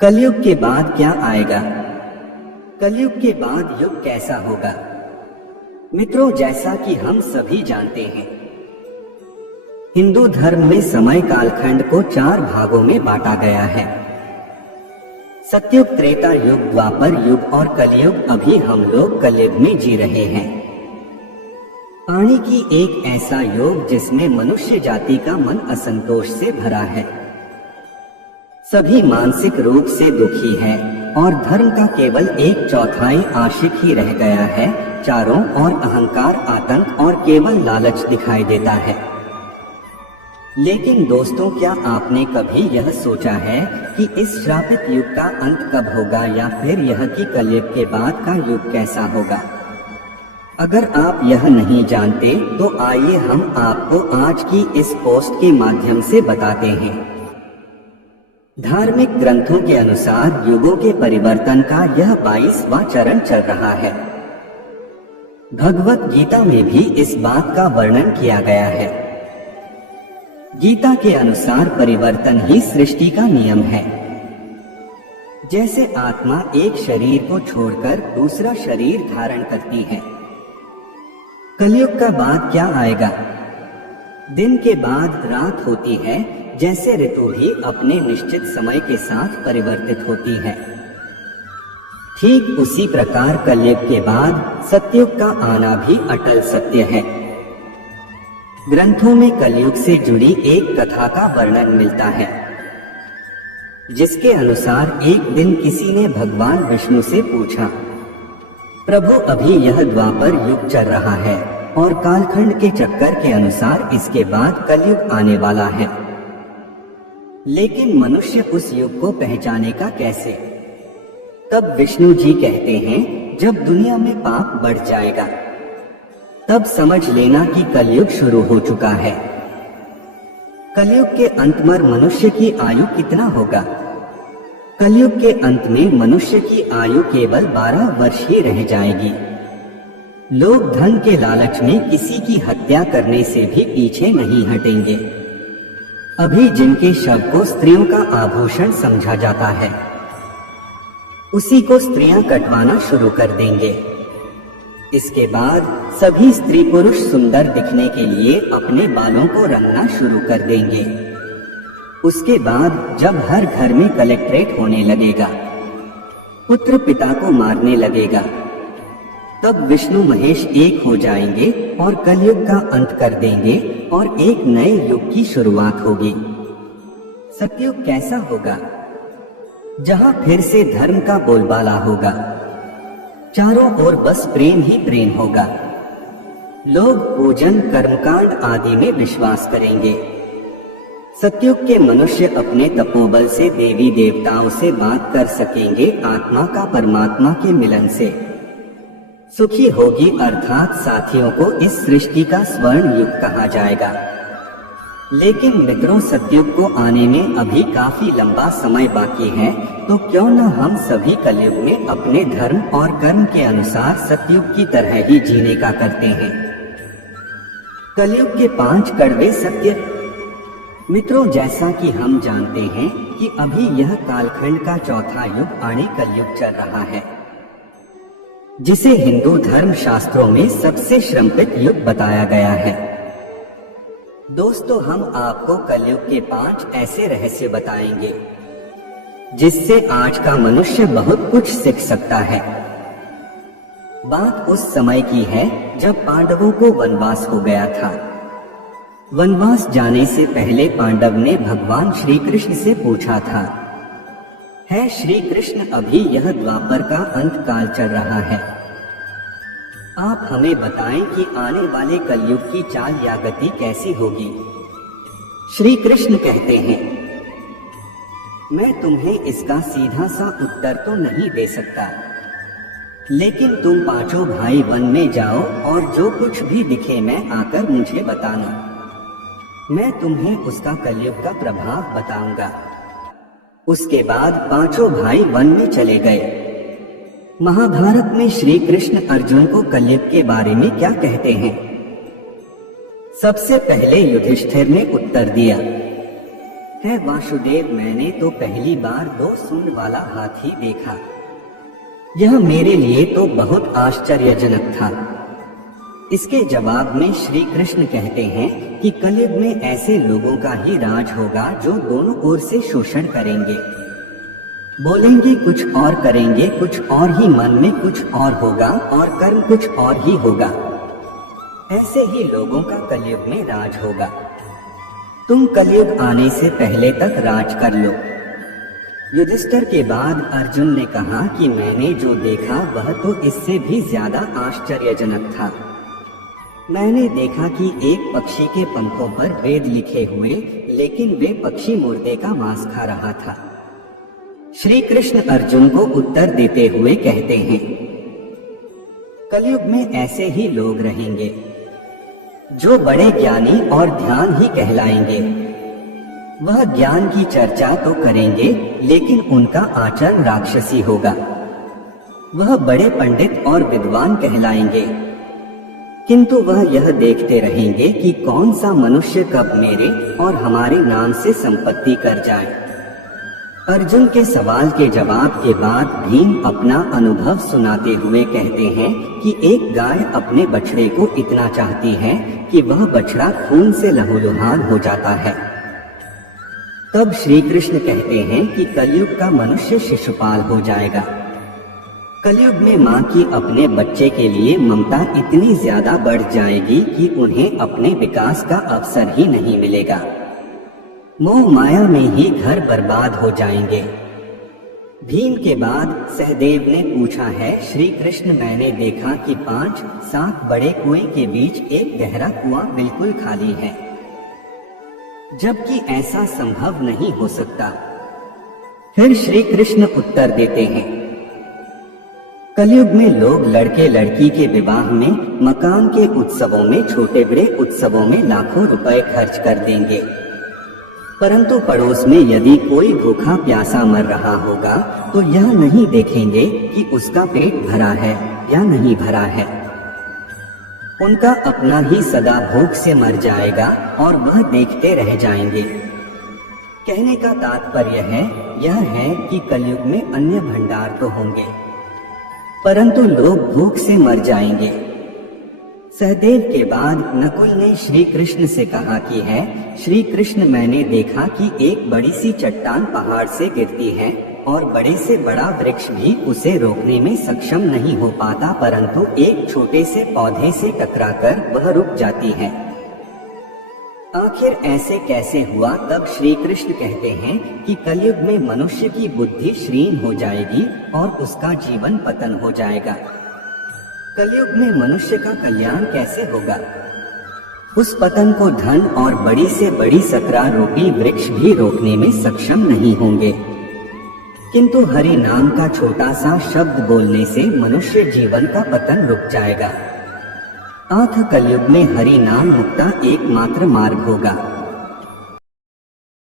कलयुग के बाद क्या आएगा? कलयुग के बाद युग कैसा होगा? मित्रों, जैसा कि हम सभी जानते हैं, हिंदू धर्म में समय कालखंड को 4 भागों में बांटा गया है। सतयुग, त्रेता युग, द्वापर युग और कलयुग। अभी हम लोग कलयुग में जी रहे हैं। पानी की एक ऐसा युग जिसमें मनुष्य जाति का मन असंतोष से भरा है। सभी मानसिक रूप से दुखी है और धर्म का केवल 1/4 आशिक ही रह गया है। चारों ओर अहंकार, आतंक और केवल लालच दिखाई देता है। लेकिन दोस्तों, क्या आपने कभी यह सोचा है कि इस श्रापित युग का अंत कब होगा, या फिर यह कि कलयुग के बाद का युग कैसा होगा? अगर आप यह नहीं जानते तो आइए हम आपको आज की इस पोस्ट के माध्यम से बताते हैं। धार्मिक ग्रंथों के अनुसार युगों के परिवर्तन का यह 22वां चरण चल रहा है। भगवत गीता में भी इस बात का वर्णन किया गया है। गीता के अनुसार परिवर्तन ही सृष्टि का नियम है। जैसे आत्मा एक शरीर को छोड़कर दूसरा शरीर धारण करती है। कलयुग का बाद क्या आएगा? दिन के बाद रात होती है, जैसे ऋतु भी अपने निश्चित समय के साथ परिवर्तित होती है। ठीक उसी प्रकार कलयुग के बाद सतयुग का आना भी अटल सत्य है। ग्रंथों में कलयुग से जुड़ी एक कथा का वर्णन मिलता है, जिसके अनुसार एक दिन किसी ने भगवान विष्णु से पूछा, प्रभु, अभी यह द्वापर युग चल रहा है और कालखंड के चक्कर के अनुसार इसके बाद कलयुग आने वाला है, लेकिन मनुष्य उस युग को पहचानेगा कैसे? तब विष्णु जी कहते हैं, जब दुनिया में पाप बढ़ जाएगा तब समझ लेना कि कलयुग शुरू हो चुका है। कलयुग के अंत में मनुष्य की आयु कितना होगा? कलयुग के अंत में मनुष्य की आयु केवल 12 वर्ष ही रह जाएगी। लोग धन के लालच में किसी की हत्या करने से भी पीछे नहीं हटेंगे। अभी जिनके शव को स्त्रियों का आभूषण समझा जाता है, उसी को स्त्रियां कटवाना शुरू कर देंगे। इसके बाद सभी स्त्री पुरुष सुंदर दिखने के लिए अपने बालों को रंगना शुरू कर देंगे। उसके बाद जब हर घर में कलेक्ट्रेट होने लगेगा, पुत्र पिता को मारने लगेगा, तब विष्णु महेश एक हो जाएंगे और कलयुग का अंत कर देंगे और एक नए युग की शुरुआत होगी। सतयुग कैसा होगा? जहां फिर से धर्म का बोलबाला होगा। चारों ओर बस प्रेम ही प्रेम होगा। लोग पूजन, कर्मकांड आदि में विश्वास करेंगे। सतयुग के मनुष्य अपने तपोबल से देवी देवताओं से बात कर सकेंगे। आत्मा का परमात्मा के मिलन से सुखी होगी, अर्थात साथियों को इस सृष्टि का स्वर्ण युग कहा जाएगा। लेकिन मित्रों, सतयुग को आने में अभी काफी लंबा समय बाकी है, तो क्यों न हम सभी कलयुग में अपने धर्म और कर्म के अनुसार सतयुग की तरह ही जीने का करते हैं। कलयुग के 5 कड़वे सत्य। मित्रों, जैसा कि हम जानते हैं कि अभी यह कालखंड का 4था युग आने कलयुग चल रहा है, जिसे हिंदू धर्म शास्त्रों में सबसे श्रमित युग बताया गया है। दोस्तों, हम आपको कलयुग के 5 ऐसे रहस्य बताएंगे जिससे आज का मनुष्य बहुत कुछ सीख सकता है। बात उस समय की है जब पांडवों को वनवास हो गया था। वनवास जाने से पहले पांडव ने भगवान श्री कृष्ण से पूछा था, है श्री कृष्ण, अभी यह द्वापर का अंत काल चल रहा है, आप हमें बताएं कि आने वाले कलयुग की चाल या गति कैसी होगी? श्री कृष्ण कहते हैं, मैं तुम्हें इसका सीधा सा उत्तर तो नहीं दे सकता, लेकिन तुम 5 भाई वन में जाओ और जो कुछ भी दिखे मैं आकर मुझे बताना। मैं तुम्हें उसका कलयुग का प्रभाव बताऊंगा। उसके बाद 5 भाई वन में चले गए। महाभारत में श्री कृष्ण अर्जुन को कलयुग के बारे में क्या कहते हैं? सबसे पहले युधिष्ठिर ने उत्तर दिया, है वासुदेव, मैंने तो पहली बार 2 सूंड वाला हाथी देखा। यह मेरे लिए तो बहुत आश्चर्यजनक था। इसके जवाब में श्री कृष्ण कहते हैं कि कलयुग में ऐसे लोगों का ही राज होगा जो दोनों ओर से शोषण करेंगे, बोलेंगे कुछ और करेंगे कुछ और ही, मन में कुछ और होगा और कर्म कुछ और ही होगा। ऐसे ही लोगों का कलयुग में राज होगा। तुम कलयुग आने से पहले तक राज कर लो। युधिष्ठिर के बाद अर्जुन ने कहा कि मैंने जो देखा वह तो इससे भी ज्यादा आश्चर्यजनक था। मैंने देखा कि एक पक्षी के पंखों पर वेद लिखे हुए, लेकिन वे पक्षी मुर्दे का मांस खा रहा था। श्री कृष्ण अर्जुन को उत्तर देते हुए कहते हैं, कलयुग में ऐसे ही लोग रहेंगे जो बड़े ज्ञानी और ध्यान ही कहलाएंगे। वह ज्ञान की चर्चा तो करेंगे, लेकिन उनका आचरण राक्षसी होगा। वह बड़े पंडित और विद्वान कहलाएंगे, किंतु वह यह देखते रहेंगे कि कौन सा मनुष्य कब मेरे और हमारे नाम से संपत्ति कर जाए। अर्जुन के सवाल के जवाब के बाद भीम अपना अनुभव सुनाते हुए कहते हैं कि एक गाय अपने बछड़े को इतना चाहती है कि वह बछड़ा खून से लहूलुहान हो जाता है। तब श्री कृष्ण कहते हैं कि कलयुग का मनुष्य शिशुपाल हो जाएगा। कलयुग में माँ की अपने बच्चे के लिए ममता इतनी ज्यादा बढ़ जाएगी कि उन्हें अपने विकास का अवसर ही नहीं मिलेगा। मोह माया में ही घर बर्बाद हो जाएंगे। भीम के बाद सहदेव ने पूछा है, श्री कृष्ण मैंने देखा कि 5-7 बड़े कुएं के बीच एक गहरा कुआं बिल्कुल खाली है, जबकि ऐसा संभव नहीं हो सकता। फिर श्री कृष्ण उत्तर देते हैं, कलयुग में लोग लड़के लड़की के विवाह में, मकान के उत्सवों में, छोटे बड़े उत्सवों में लाखों रुपए खर्च कर देंगे, परंतु पड़ोस में यदि कोई भूखा प्यासा मर रहा होगा तो यह नहीं देखेंगे कि उसका पेट भरा है या नहीं भरा है। उनका अपना ही सदा भूख से मर जाएगा और वह देखते रह जाएंगे। कहने का तात्पर्य है यह है कि कलयुग में अन्य भंडार तो होंगे, परंतु लोग भूख से मर जाएंगे। सहदेव के बाद नकुल ने श्री कृष्ण से कहा कि है, श्री कृष्ण मैंने देखा कि एक बड़ी सी चट्टान पहाड़ से गिरती है और बड़े से बड़ा वृक्ष भी उसे रोकने में सक्षम नहीं हो पाता, परंतु एक छोटे से पौधे से टकराकर वह रुक जाती है। आखिर ऐसे कैसे हुआ? तब श्री कृष्ण कहते हैं कि कलयुग में मनुष्य की बुद्धि क्षीण हो जाएगी और उसका जीवन पतन हो जाएगा। कलयुग में मनुष्य का कल्याण कैसे होगा? उस पतन को धन और बड़ी से बड़ी सकरा रूपी वृक्ष भी रोकने में सक्षम नहीं होंगे, किंतु हरि नाम का छोटा सा शब्द बोलने से मनुष्य जीवन का पतन रुक जाएगा। आठ कलयुग में हरि नाम मुक्ता एकमात्र मार्ग होगा।